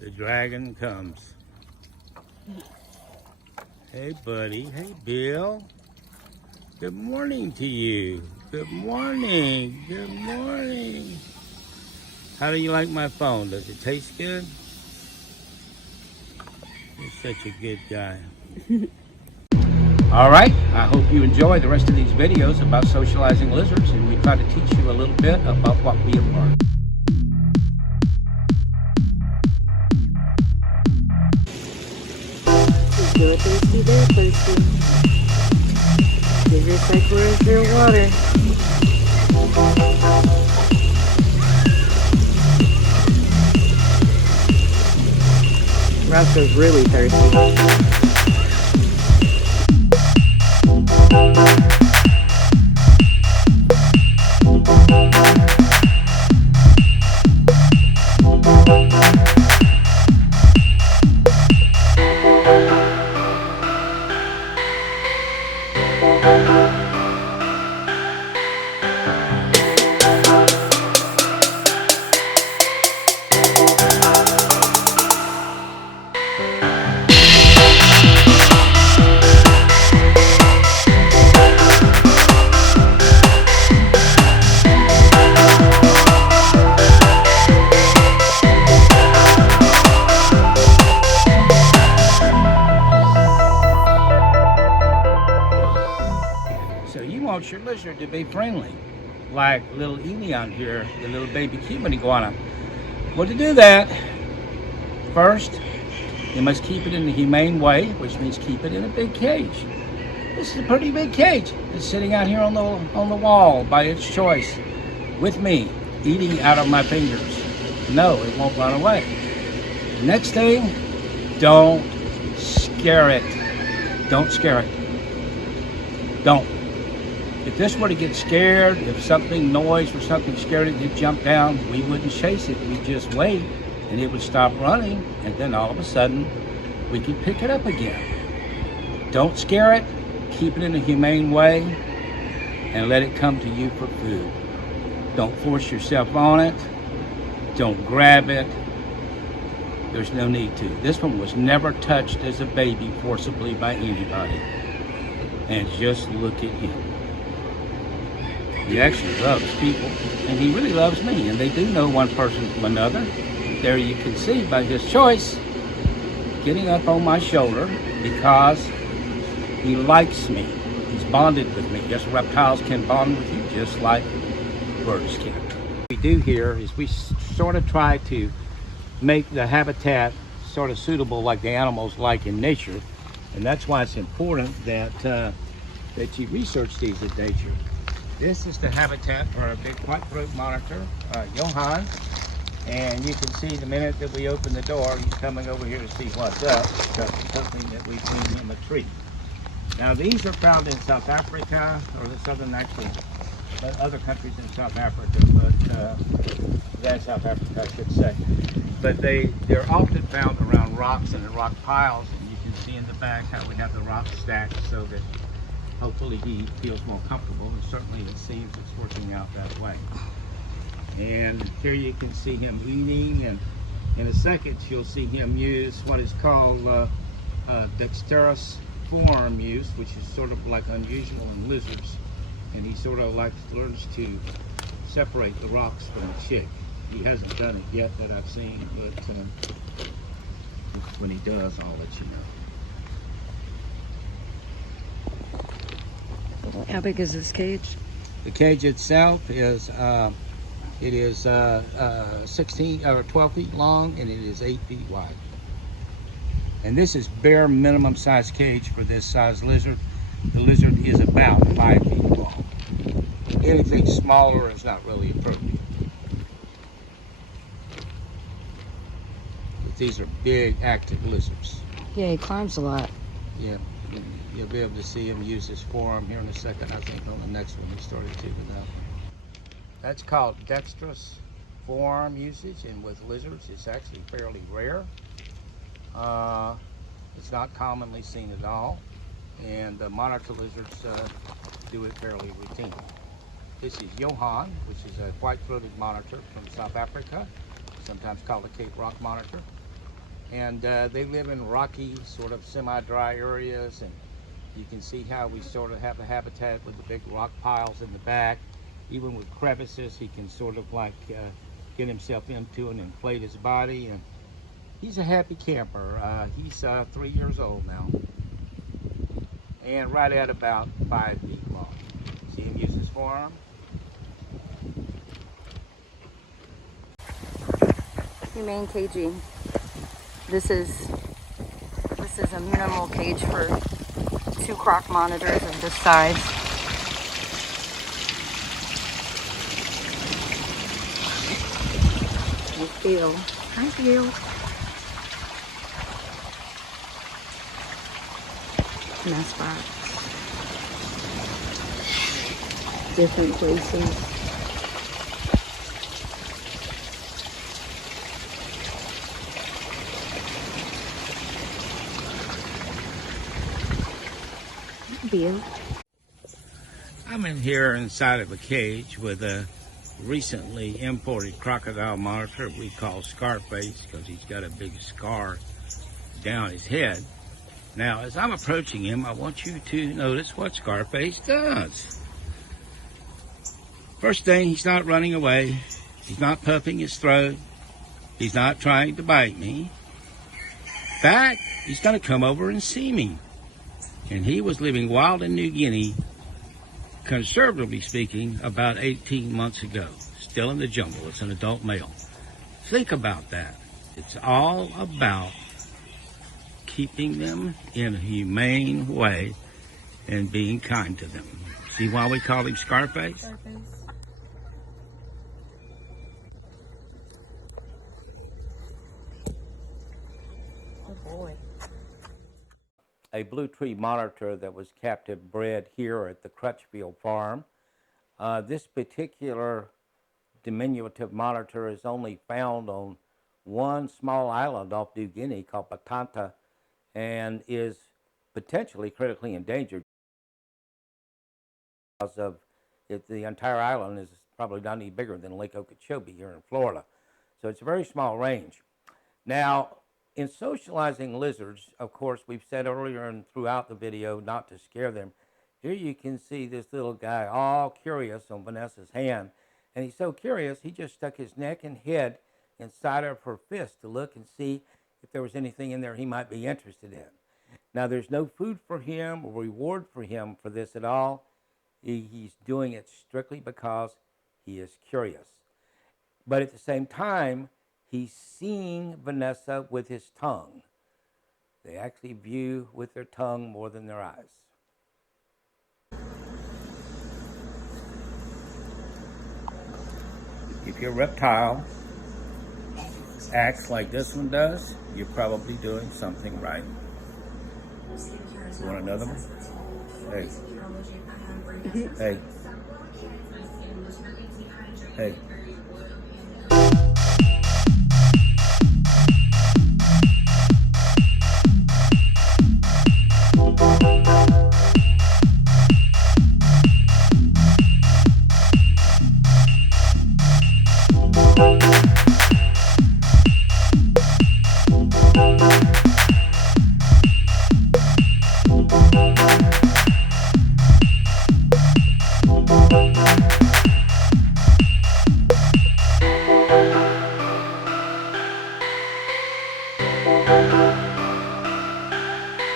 The dragon comes. Hey, buddy. Hey, Bill. Good morning to you. Good morning. Good morning. How do you like my phone? Does it taste good? You're such a good guy. All right. I hope you enjoy the rest of these videos about socializing lizards, and we try to teach you a little bit about what we have learned. Do a thirsty bear thirsty. Give your cyclers their water. Roscoe's really thirsty. Your lizard to be friendly, like little Elion here, the little baby Cuban iguana. Well, to do that, first you must keep it in the humane way, which means keep it in a big cage. This is a pretty big cage. It's sitting out here on the wall by its choice, with me, eating out of my fingers. No, it won't run away. Next thing, don't scare it. Don't scare it. Don't. If this were to get scared, if something noise or something scared it to jump down, we wouldn't chase it. We'd just wait and it would stop running, and then all of a sudden we could pick it up again. Don't scare it, keep it in a humane way, and let it come to you for food. Don't force yourself on it. Don't grab it. There's no need to. This one was never touched as a baby forcibly by anybody. And just look at him. He actually loves people, and he really loves me, and they do know one person from another. There you can see by his choice getting up on my shoulder because he likes me. He's bonded with me. Yes, reptiles can bond with you just like birds can. What we do here is we sort of try to make the habitat sort of suitable like the animals like in nature, and that's why it's important that that you research these in nature. This is the habitat for a big white-throat monitor, Johann. And you can see the minute that we open the door, he's coming over here to see what's up, because it's something that we feed him a treat. Now these are found in South Africa, or the southern, actually, other countries in South Africa, but that's South Africa, I should say. But they're often found around rocks and in rock piles, and you can see in the back how we have the rocks stacked so that hopefully he feels more comfortable, and certainly it seems it's working out that way. And here you can see him eating, and in a second you'll see him use what is called dexterous forearm use, which is sort of like unusual in lizards. And he sort of learns to separate the rocks from the chick. He hasn't done it yet that I've seen, but when he does, I'll let you know. How big is this cage? The cage itself is 16 or 12 feet long, and it is 8 feet wide. And this is bare minimum size cage for this size lizard. The lizard is about 5 feet long. Anything smaller is not really appropriate. But these are big, active lizards. Yeah, he climbs a lot. Yeah. You'll be able to see him use his forearm here in a second. I think on the next one he started to with that one. That's called dexterous forearm usage, and with lizards it's actually fairly rare. It's not commonly seen at all, and monitor lizards do it fairly routinely. This is Johann, which is a white-throated monitor from South Africa, sometimes called the Cape Rock monitor. And they live in rocky, sort of semi-dry areas, and you can see how we sort of have a habitat with the big rock piles in the back. Even with crevices, he can sort of like get himself into and inflate his body. And he's a happy camper. He's 3 years old now, and right at about 5 feet long. See him use his forearm? Humane caging. This is a minimal cage for 2 croc monitors of this size. Hi, Phil. Hi, Phil. Mess box. Different places. Bill. I'm in here inside of a cage with a recently imported crocodile monitor we call Scarface because he's got a big scar down his head. Now, as I'm approaching him, I want you to notice what Scarface does. First thing, he's not running away. He's not puffing his throat. He's not trying to bite me. In fact, he's going to come over and see me. And he was living wild in New Guinea, conservatively speaking, about 18 months ago. Still in the jungle. It's an adult male. Think about that. It's all about keeping them in a humane way and being kind to them. See why we call him Scarface? Scarface. Oh boy. A blue tree monitor that was captive bred here at the Crutchfield farm. This particular diminutive monitor is only found on one small island off New Guinea called Batanta and is potentially critically endangered because of the entire island is probably not any bigger than Lake Okeechobee here in Florida. So it's a very small range. Now, in socializing lizards, of course, we've said earlier and throughout the video not to scare them. Here you can see this little guy all curious on Vanessa's hand. And he's so curious, he just stuck his neck and head inside of her fist to look and see if there was anything in there he might be interested in. Now, there's no food for him or reward for him for this at all. He's doing it strictly because he is curious. But at the same time, he's seeing Vanessa with his tongue. They actually view with their tongue more than their eyes. If your reptile acts like this one does, you're probably doing something right. You want another one? Hey. Hey. Hey.